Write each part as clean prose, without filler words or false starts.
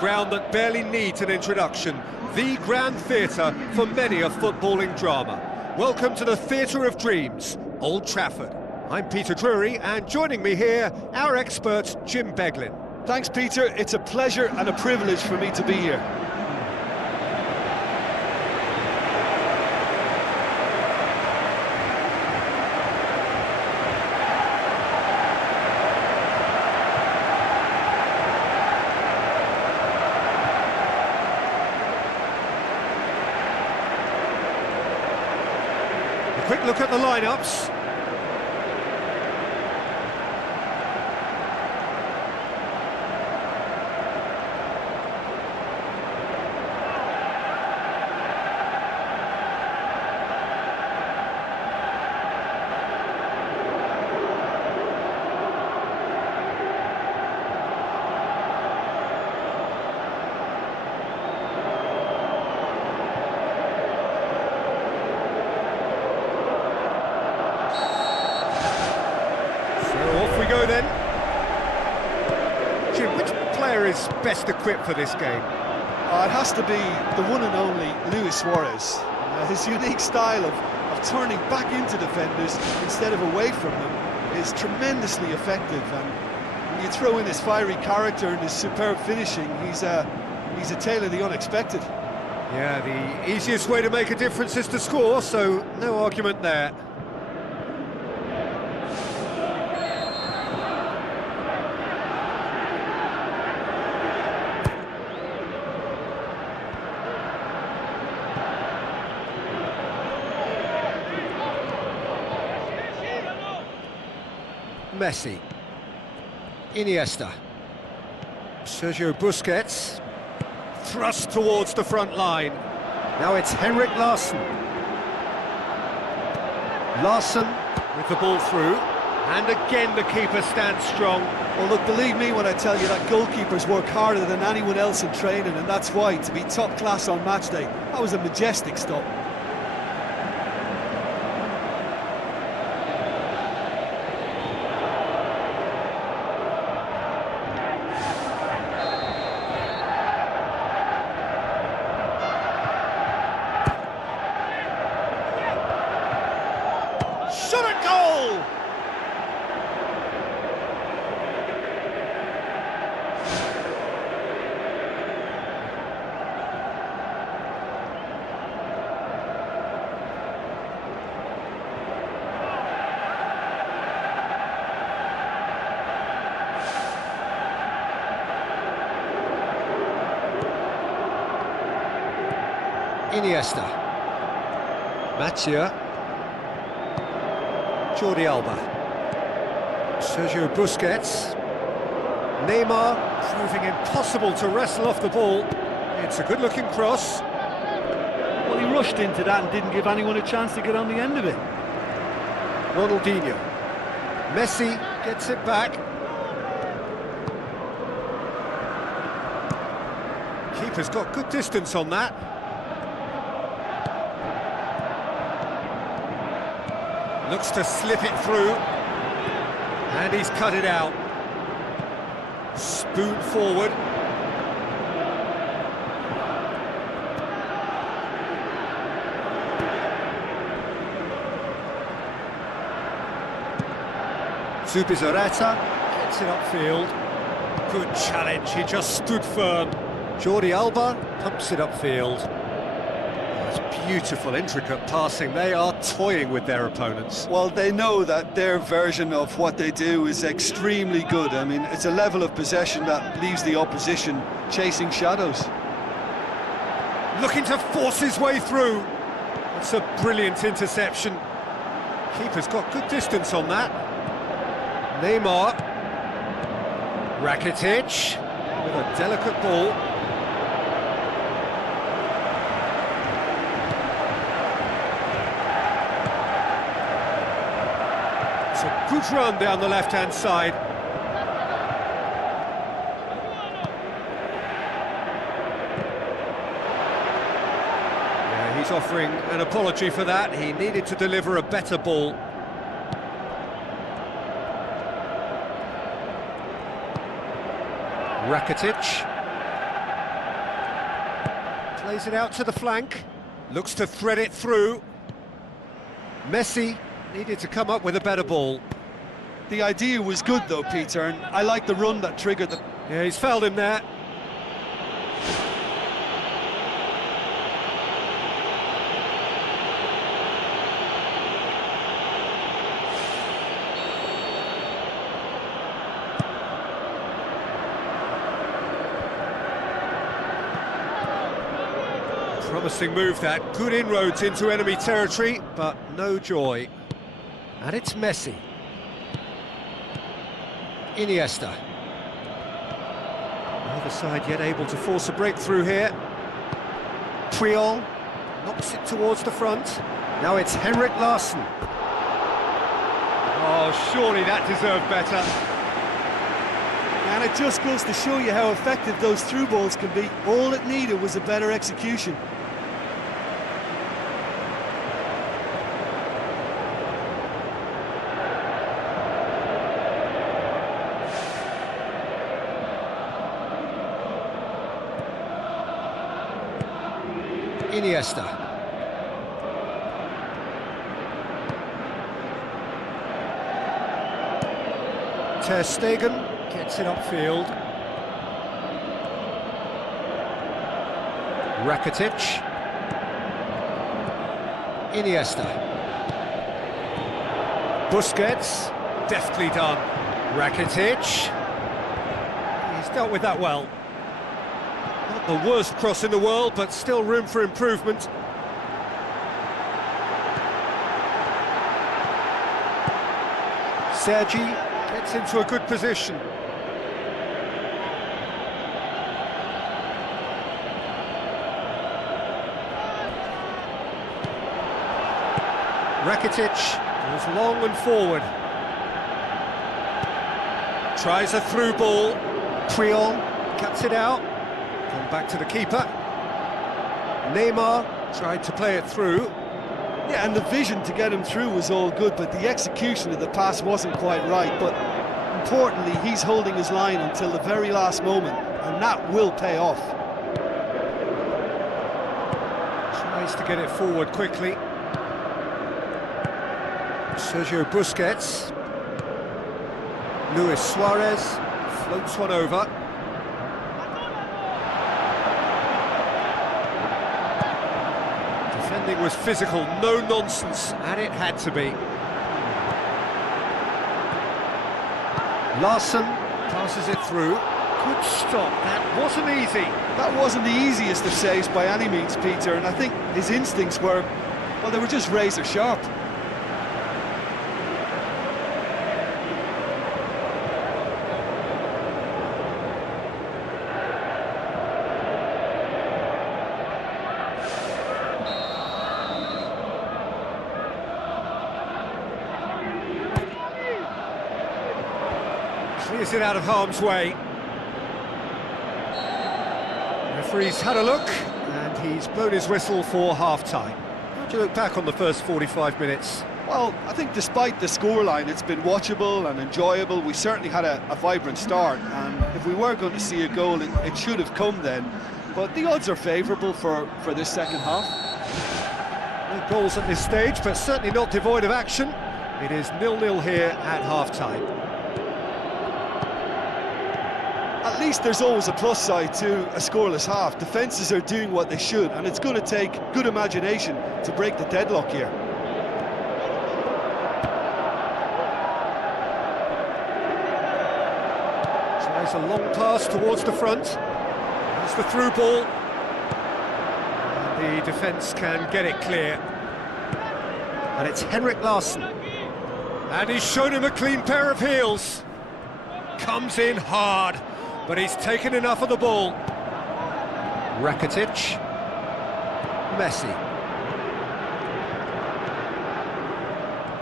ground that barely needs an introduction, the grand theatre for many a footballing drama. Welcome to the Theatre of Dreams, Old Trafford. I'm Peter Drury, and joining me here, our expert, Jim Beglin. Thanks, Peter. It's a pleasure and a privilege for me to be here. A quick look at the lineups. Go then. Jim, which player is best equipped for this game? It has to be the one and only Luis Suarez. His unique style of turning back into defenders instead of away from them is tremendously effective, and when you throw in his fiery character and his superb finishing, he's a tale of the unexpected. Yeah, the easiest way to make a difference is to score, so no argument there. Messi, Iniesta, Sergio Busquets, thrust towards the front line. Now it's Henrik Larsson. Larsson with the ball through, and again the keeper stands strong. Well, look, believe me when I tell you that goalkeepers work harder than anyone else in training, and that's why, to be top class on match day, that was a majestic stop. Shot at goal! Iniesta, Matia, Jordi Alba, Sergio Busquets, Neymar, proving impossible to wrestle off the ball. It's a good-looking cross. Well, he rushed into that and didn't give anyone a chance to get on the end of it. Ronaldinho, Messi gets it back. Keeper's got good distance on that. Looks to slip it through, and he's cut it out. Spoon forward. Zubizarreta gets it upfield. Good challenge, he just stood firm. Jordi Alba pumps it upfield. It's beautiful, intricate passing. They are toying with their opponents. Well, they know that their version of what they do is extremely good. I mean, it's a level of possession that leaves the opposition chasing shadows. Looking to force his way through. It's a brilliant interception. Keeper's got good distance on that. Neymar. Rakitic with a delicate ball. It's a good run down the left-hand side. Yeah, he's offering an apology for that. He needed to deliver a better ball. Rakitic. Plays it out to the flank. Looks to thread it through. Messi needed to come up with a better ball. The idea was good though, Peter, and I like the run that triggered the... Yeah, he's fouled him there. Promising move that, good inroads into enemy territory, but no joy. And it's Messi. Iniesta. Neither side yet able to force a breakthrough here. Puyol knocks it towards the front. Now it's Henrik Larsson. Oh, surely that deserved better. And it just goes to show you how effective those through balls can be. All it needed was a better execution. Iniesta. Ter Stegen gets it upfield. Rakitic. Iniesta. Busquets. Deftly done. Rakitic. He's dealt with that well. Not the worst cross in the world, but still room for improvement. Sergi gets into a good position. Rakitic goes long and forward. Tries a through ball. Puyol cuts it out. Come back to the keeper. Neymar tried to play it through. Yeah, and the vision to get him through was all good, but the execution of the pass wasn't quite right. But importantly, he's holding his line until the very last moment, and that will pay off. Tries to get it forward quickly. Sergio Busquets. Luis Suarez floats one over. Defending was physical, no nonsense, and it had to be. Larsson passes it through. Good stop, that wasn't easy. That wasn't the easiest of saves by any means, Peter, and I think his instincts were, well, they were just razor sharp. Clears it out of harm's way. Referee's had a look, and he's blown his whistle for half-time. How do you look back on the first 45 minutes? Well, I think despite the scoreline, it's been watchable and enjoyable. We certainly had a vibrant start, and if we were going to see a goal, it should have come then. But the odds are favourable for this second half. No goals at this stage, but certainly not devoid of action. It is 0-0 here at half-time. At least there's always a plus side to a scoreless half. Defences are doing what they should, and it's going to take good imagination to break the deadlock here. Tries a long pass towards the front. There's the through ball. And the defence can get it clear. And it's Henrik Larsson. And he's shown him a clean pair of heels. Comes in hard, but he's taken enough of the ball. Rakitic. Messi.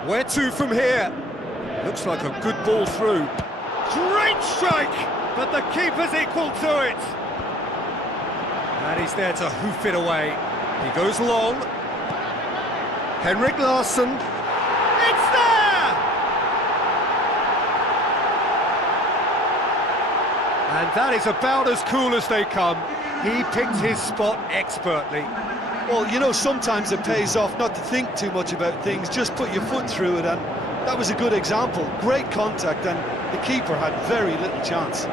Where to from here? Looks like a good ball through. Great strike, but the keeper's equal to it. And he's there to hoof it away. He goes long. Henrik Larsson. It's there! And that is about as cool as they come. He picked his spot expertly. Well, you know, sometimes it pays off not to think too much about things, just put your foot through it, and that was a good example. Great contact, and the keeper had very little chance.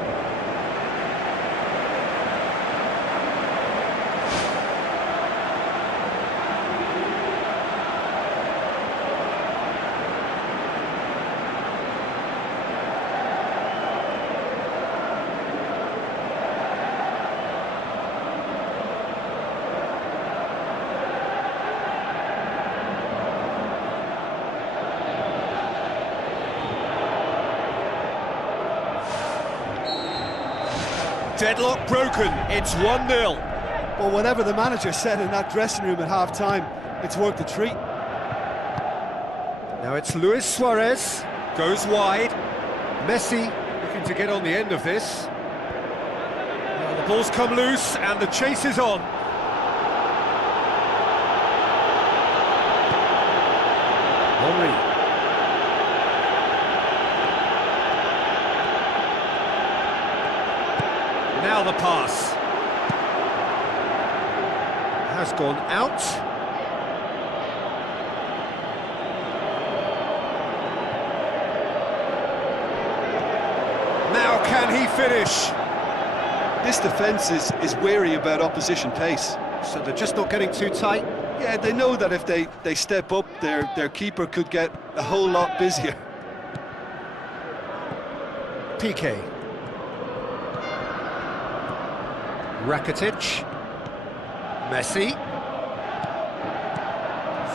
Deadlock broken, it's 1-0. Well, whatever the manager said in that dressing room at half-time, it's worth the treat. Now it's Luis Suarez, goes wide. Messi looking to get on the end of this. Well, the ball's come loose and the chase is on. Henry. Now the pass. Has gone out. Now can he finish? This defence is wary about opposition pace. So they're just not getting too tight? Yeah, they know that if they step up, their keeper could get a whole lot busier. PK. Rakitic. Messi.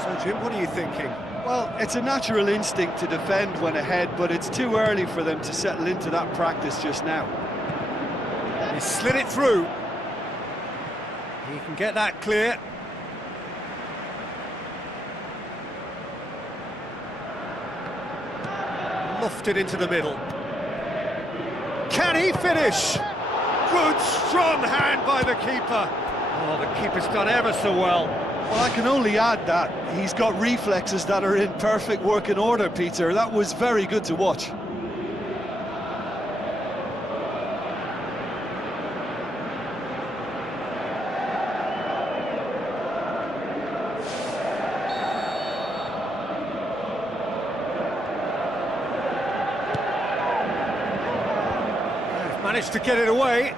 So Jim, what are you thinking? Well, it's a natural instinct to defend when ahead, but it's too early for them to settle into that practice just now. He slid it through. He can get that clear. Lofted into the middle. Can he finish? Good, strong hand by the keeper. Oh, the keeper's done ever so well. Well, I can only add that he's got reflexes that are in perfect working order, Peter. That was very good to watch. Managed to get it away.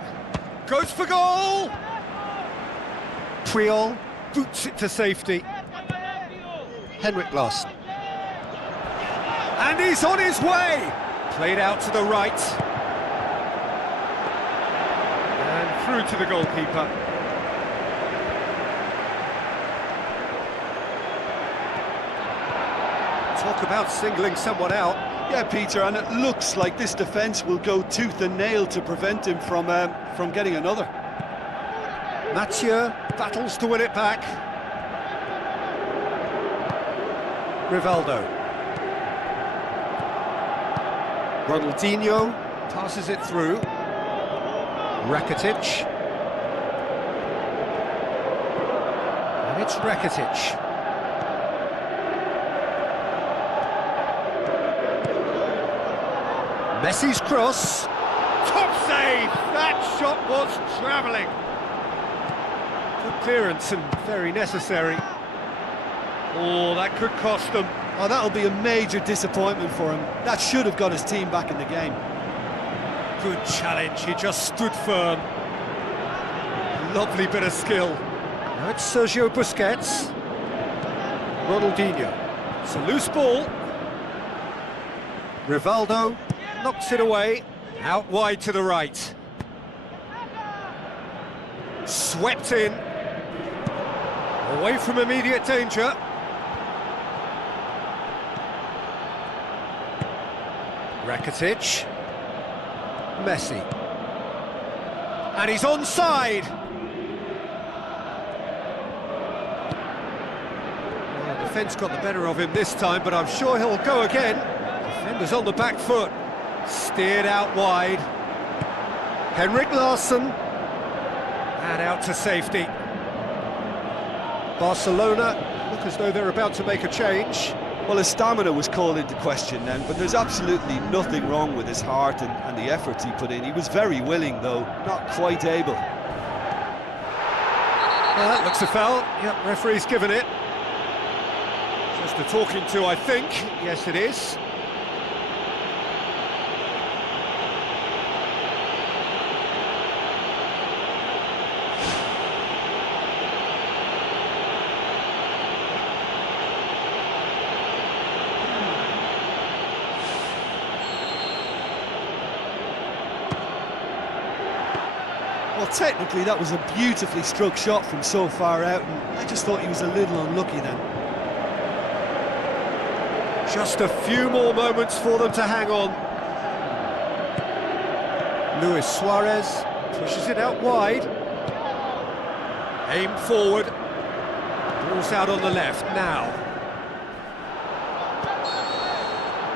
Goes for goal! Puyol boots it to safety. Henrik Larsson. And he's on his way! Played out to the right. And through to the goalkeeper. Talk about singling someone out. Yeah, Peter, and it looks like this defence will go tooth and nail to prevent him from getting another. Mathieu battles to win it back. Rivaldo. Ronaldinho passes it through. Rakitic. And it's Rakitic. Messi's cross. Top save! That shot was travelling. Good clearance and very necessary. Oh, that could cost them. Oh, that'll be a major disappointment for him. That should have got his team back in the game. Good challenge, he just stood firm. Lovely bit of skill. Now it's Sergio Busquets. Ronaldinho. It's a loose ball. Rivaldo knocks it away. Out wide to the right. Swept in. Away from immediate danger. Rakitic. Messi. And he's onside. Well, the defence got the better of him this time, but I'm sure he'll go again. Defender's on the back foot. Steered out wide. Henrik Larsson. And out to safety. Barcelona look as though they're about to make a change. Well, his stamina was called into question then, but there's absolutely nothing wrong with his heart and the efforts he put in. He was very willing, though, not quite able. That looks a foul. Yep, referee's given it. Just a talking to, I think. Yes, it is. Well, technically that was a beautifully struck shot from so far out, and I just thought he was a little unlucky then. Just a few more moments for them to hang on. Luis Suarez pushes it out wide. Aim forward. Ball's out on the left now.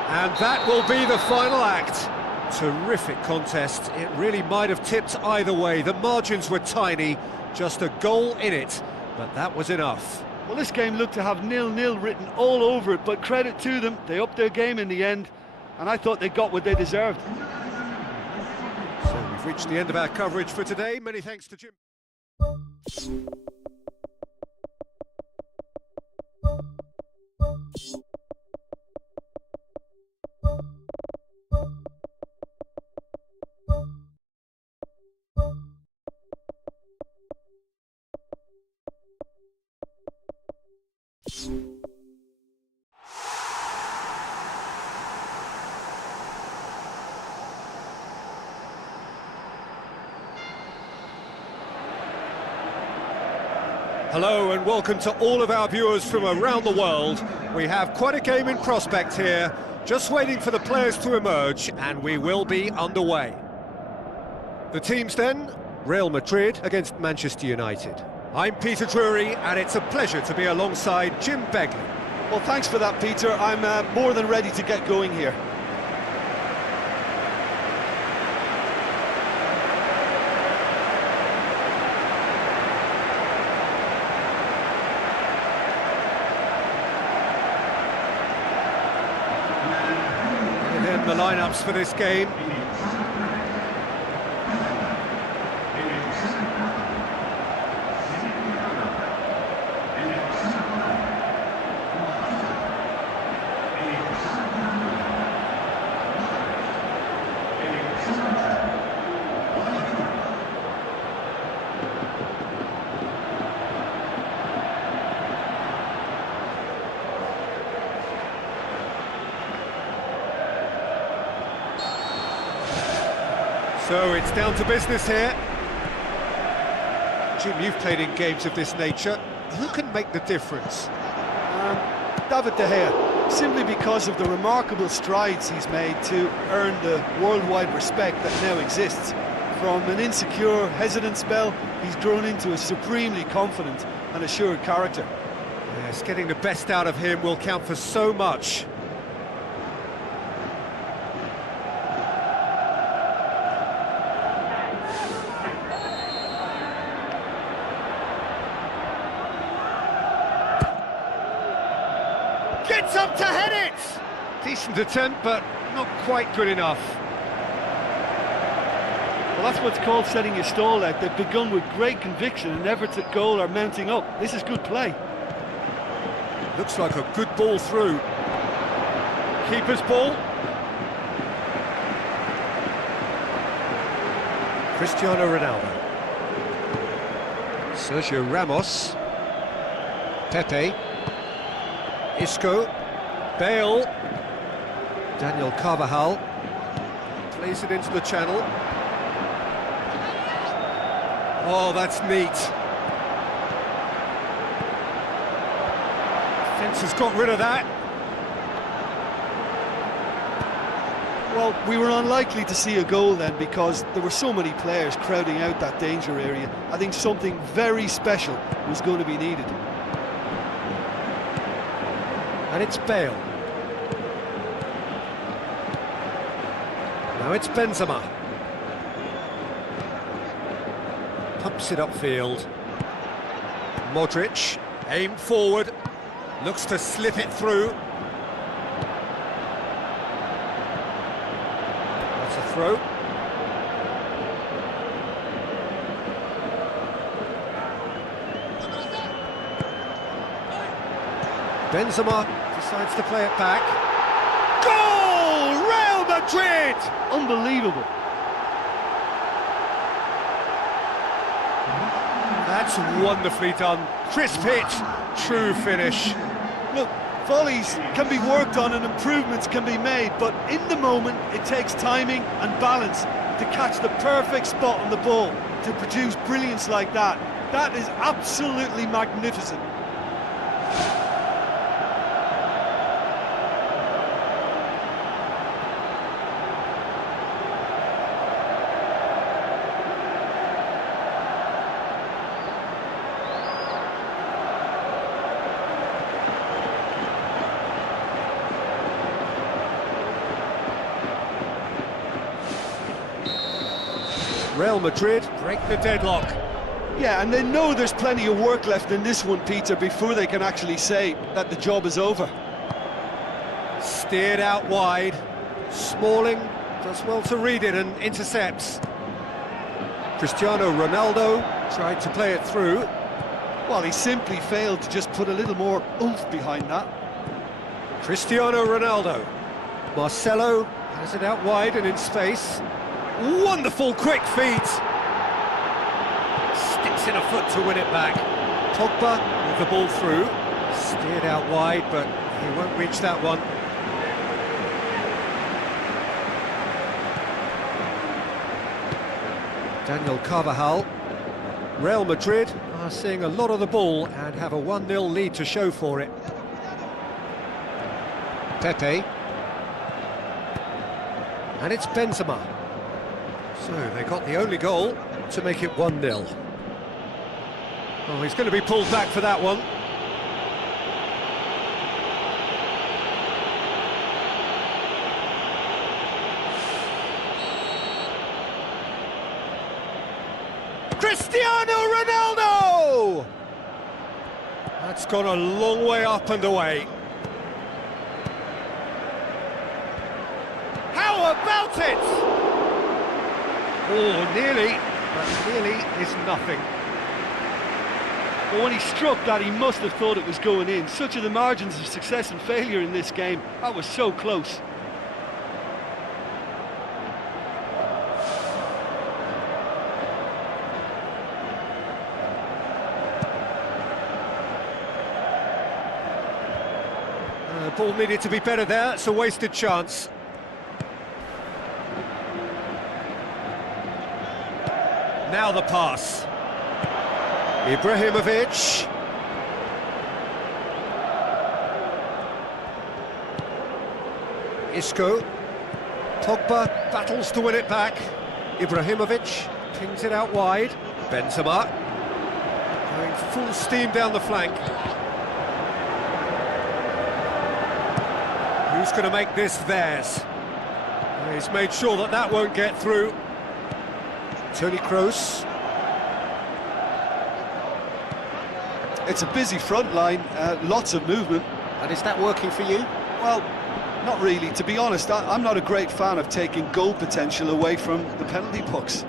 And that will be the final act. Terrific contest. It really might have tipped either way. The margins were tiny, just a goal in it, but that was enough. Well, this game looked to have 0-0 written all over it, but credit to them, they upped their game in the end, and I thought they got what they deserved. So we've reached the end of our coverage for today. Many thanks to Jim. Hello and welcome to all of our viewers from around the world. We have quite a game in prospect here, just waiting for the players to emerge, and we will be underway. The teams then, Real Madrid against Manchester United. I'm Peter Drury, and it's a pleasure to be alongside Jim Begley. Well, thanks for that, Peter. I'm more than ready to get going here. And then the lineups for this game. So it's down to business here. Jim, you've played in games of this nature. Who can make the difference? David De Gea, simply because of the remarkable strides he's made to earn the worldwide respect that now exists. From an insecure, hesitant spell, he's grown into a supremely confident and assured character. Yes, getting the best out of him will count for so much. Gets up to head it! Decent attempt, but not quite good enough. Well, that's what's called setting your stall out. They've begun with great conviction and efforts at goal are mounting up. This is good play. Looks like a good ball through. Keeper's ball. Cristiano Ronaldo. Sergio Ramos. Pepe. Isco. Bale. Daniel Carvajal. Plays it into the channel. Oh, that's neat. Defence has got rid of that. Well, we were unlikely to see a goal then because there were so many players crowding out that danger area. I think something very special was going to be needed. And it's Bale. Now it's Benzema. Pumps it upfield. Modric, aim forward, looks to slip it through. That's a throw. Benzema decides to play it back. Goal! Real Madrid! Unbelievable. That's wonderfully done. Crisp hit, true finish. Look, volleys can be worked on and improvements can be made, but in the moment it takes timing and balance to catch the perfect spot on the ball to produce brilliance like that. That is absolutely magnificent. Real Madrid break the deadlock. Yeah, and they know there's plenty of work left in this one, Peter, before they can actually say that the job is over. Steered out wide. Smalling does well to read it and intercepts. Cristiano Ronaldo tried to play it through. Well, he simply failed to just put a little more oomph behind that. Cristiano Ronaldo. Marcelo has it out wide and in space. Wonderful quick feet. Sticks in a foot to win it back. Pogba with the ball through. Steered out wide, but he won't reach that one. Daniel Carvajal. Real Madrid are seeing a lot of the ball and have a 1-0 lead to show for it. Pepe. And it's Benzema. So they got the only goal to make it 1-0. Oh, he's going to be pulled back for that one. Cristiano Ronaldo! That's gone a long way up and away. How about it? Oh, nearly, but nearly is nothing. But when he struck that, he must have thought it was going in. Such are the margins of success and failure in this game. That was so close. Ball needed to be better there, it's a wasted chance. Now the pass. Ibrahimovic. Isco. Pogba battles to win it back. Ibrahimovic pings it out wide. Benzema going full steam down the flank. Who's going to make this theirs? He's made sure that that won't get through. Toni Kroos. It's a busy front line, lots of movement. And is that working for you? Well, not really. To be honest, I'm not a great fan of taking goal potential away from the penalty box.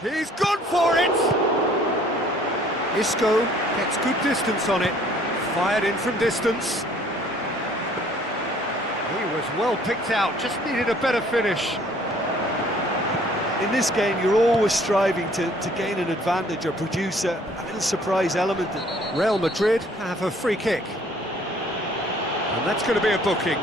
He's gone for it! Isco gets good distance on it. Fired in from distance. He was well picked out, just needed a better finish. In this game, you're always striving to gain an advantage or produce a little surprise element. Real Madrid have a free kick. And that's going to be a booking.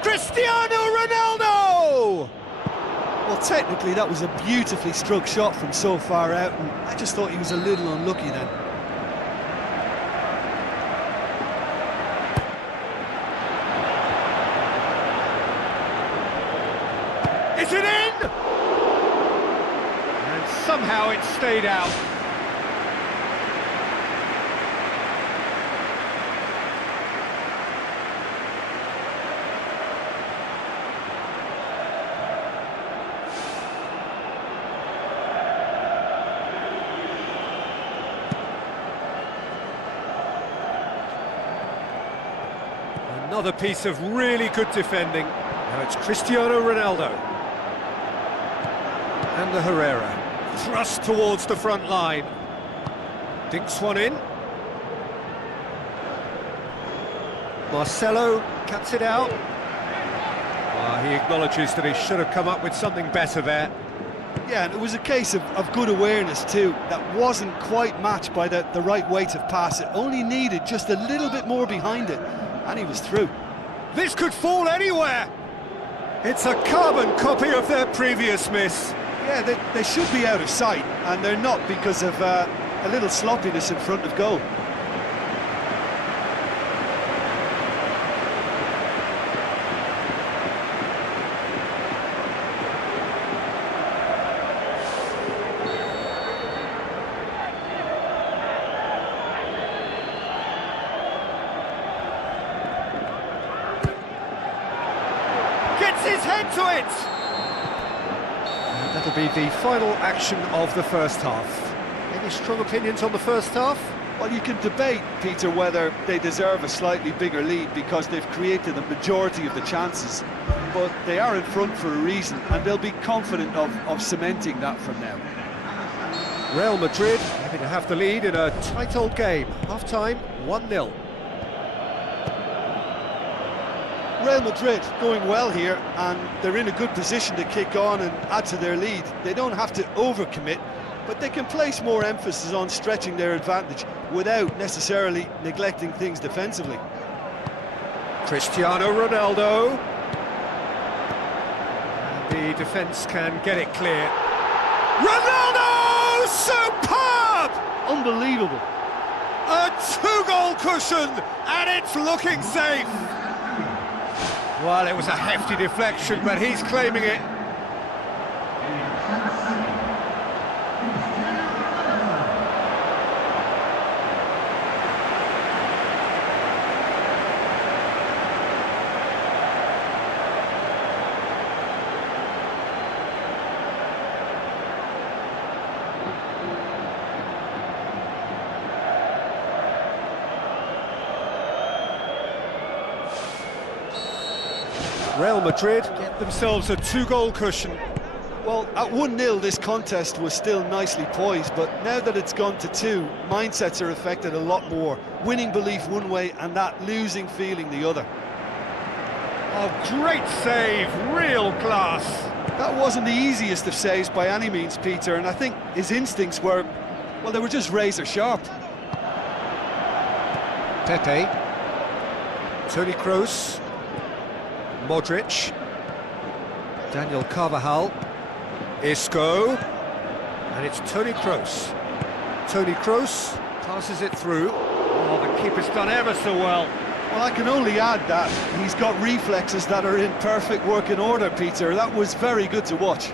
Cristiano Ronaldo! Well, technically, that was a beautifully struck shot from so far out, and I just thought he was a little unlucky then. Is it in? And somehow it stayed out. Another piece of really good defending. Now it's Cristiano Ronaldo. And the Herrera. Thrust towards the front line. Dinks one in. Marcelo cuts it out. He acknowledges that he should have come up with something better there. Yeah, and it was a case of good awareness too. That wasn't quite matched by the right weight of pass. It only needed just a little bit more behind it, and he was through. This could fall anywhere! It's a carbon copy of their previous miss. Yeah, they should be out of sight, and they're not because of a little sloppiness in front of goal. Gets his head to it! And that'll be the final action of the first half. Any strong opinions on the first half? Well, you can debate, Peter, whether they deserve a slightly bigger lead because they've created the majority of the chances. But they are in front for a reason, and they'll be confident of cementing that from now. Real Madrid happy to have the lead in a tight old game. Half-time, 1-0. Real Madrid going well here, and they're in a good position to kick on and add to their lead. They don't have to overcommit, but they can place more emphasis on stretching their advantage without necessarily neglecting things defensively. Cristiano Ronaldo. And the defence can get it clear. Ronaldo! Superb! Unbelievable. A two-goal cushion, and it's looking safe. Well, it was a hefty deflection, but he's claiming it. Real Madrid get themselves a two-goal cushion. Well, at 1-0 this contest was still nicely poised, but now that it's gone to 2, mindsets are affected a lot more. Winning belief one way and that losing feeling the other. Oh, great save, real class. That wasn't the easiest of saves by any means, Peter, and I think his instincts were, well, they were just razor sharp. Pepe. Toni Kroos. Modric. Daniel Carvajal. Isco. And it's Toni Kroos. Toni Kroos passes it through. Oh, the keeper's done ever so well. Well, I can only add that he's got reflexes that are in perfect working order, Peter. That was very good to watch.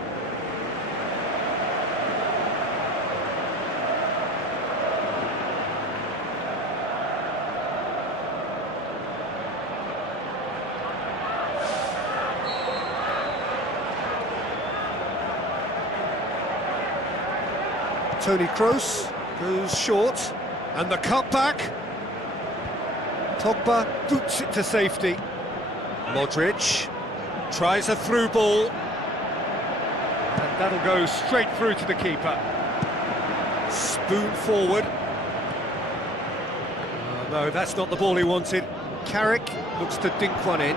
Toni Kroos goes short, and the cutback. Pogba boots it to safety. Modric tries a through ball, and that'll go straight through to the keeper. Spoon forward. Oh, no, that's not the ball he wanted. Carrick looks to dink one in.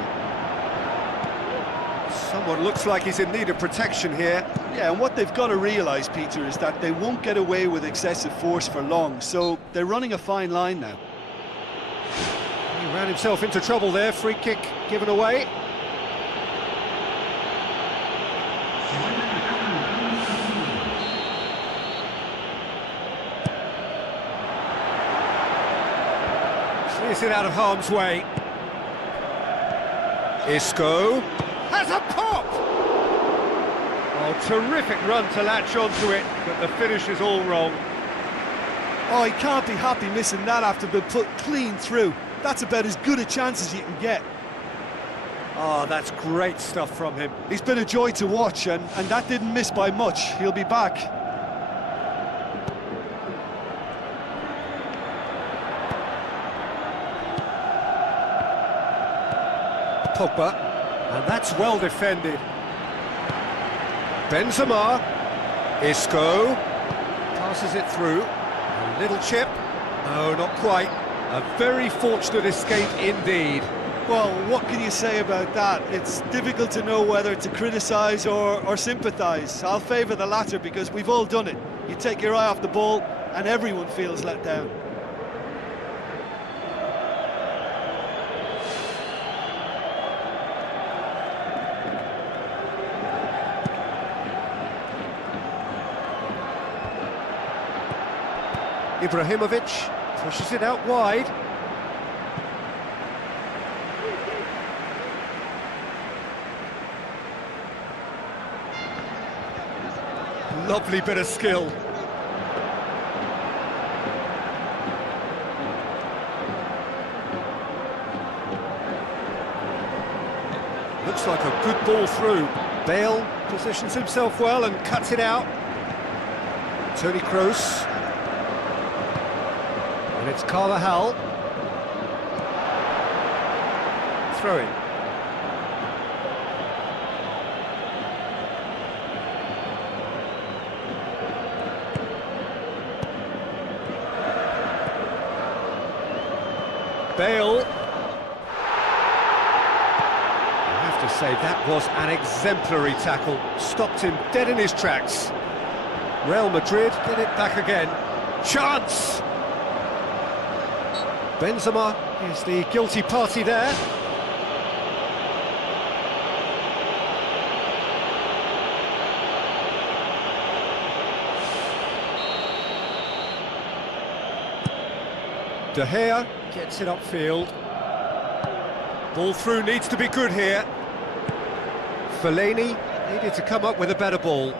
Someone looks like he's in need of protection here. Yeah, and what they've got to realise, Peter, is that they won't get away with excessive force for long, so they're running a fine line now. He ran himself into trouble there, free kick given away. Clears it out of harm's way. Isco has a pop! Oh, terrific run to latch onto it, but the finish is all wrong. Oh, he can't be happy missing that after being put clean through. That's about as good a chance as you can get. Oh, that's great stuff from him. He's been a joy to watch, and that didn't miss by much. He'll be back. Pogba, and that's well defended. Benzema, Isco, passes it through, a little chip, no, not quite. A very fortunate escape indeed. Well, what can you say about that? It's difficult to know whether to criticise or sympathise. I'll favour the latter because we've all done it. You take your eye off the ball and everyone feels let down. Ibrahimovic pushes it out wide. Lovely bit of skill. Looks like a good ball through. Bale positions himself well and cuts it out. Toni Kroos. And it's Carvajal. Throw in. Bale. I have to say, that was an exemplary tackle. Stopped him dead in his tracks. Real Madrid get it back again. Chance! Benzema is the guilty party there. De Gea gets it upfield. Ball through needs to be good here. Fellaini needed to come up with a better ball.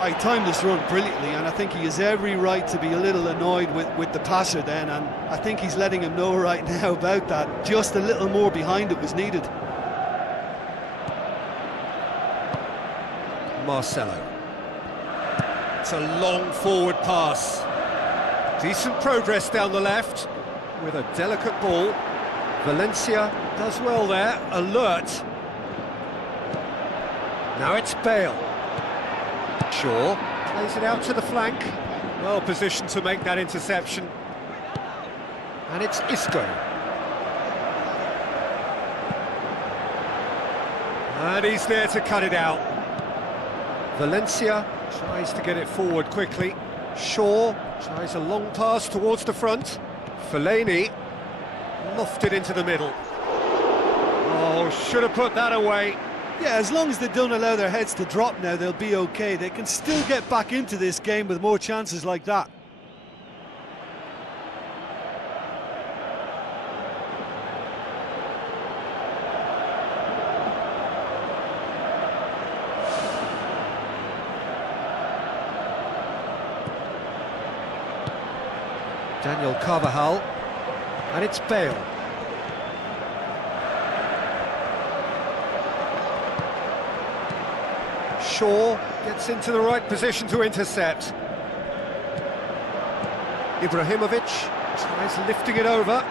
I timed this run brilliantly, and I think he has every right to be a little annoyed with the passer then, and I think he's letting him know right now about that. Just a little more behind it was needed. Marcelo. It's a long forward pass. Decent progress down the left with a delicate ball. Valencia does well there, alert. Now it's Bale. Shaw plays it out to the flank. Well positioned to make that interception. And it's Isco. And he's there to cut it out. Valencia tries to get it forward quickly. Shaw tries a long pass towards the front. Fellaini lofted into the middle. Oh, should have put that away. Yeah, as long as they don't allow their heads to drop now, they'll be okay. They can still get back into this game with more chances like that. Daniel Carvajal, and it's Bale. Shaw gets into the right position to intercept. Ibrahimovic tries lifting it over.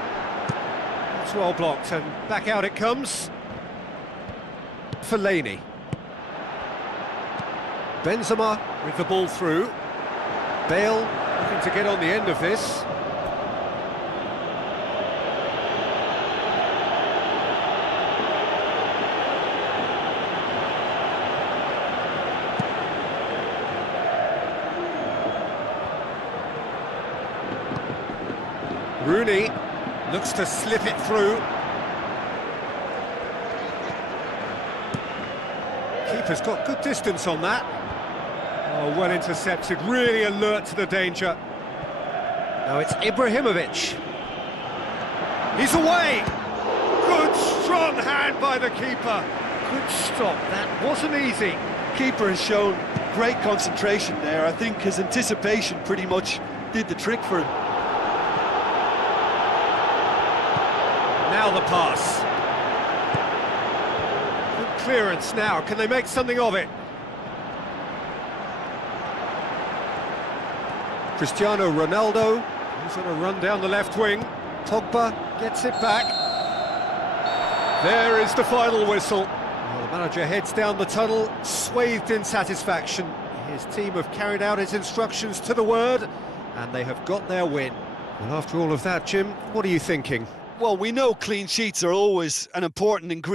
It's well blocked, and back out it comes. Fellaini. Benzema with the ball through. Bale looking to get on the end of this. Rooney looks to slip it through. Keeper's got good distance on that. Oh, well intercepted, really alert to the danger. Now it's Ibrahimovic. He's away! Good strong hand by the keeper. Good stop, that wasn't easy. Keeper has shown great concentration there. I think his anticipation pretty much did the trick for him. Now the pass. Good clearance now. Can they make something of it? Cristiano Ronaldo, he's on a run down the left wing. Pogba gets it back. There is the final whistle. Well, the manager heads down the tunnel, swathed in satisfaction. His team have carried out his instructions to the word, and they have got their win. Well, after all of that, Jim, what are you thinking? Well, we know clean sheets are always an important ingredient.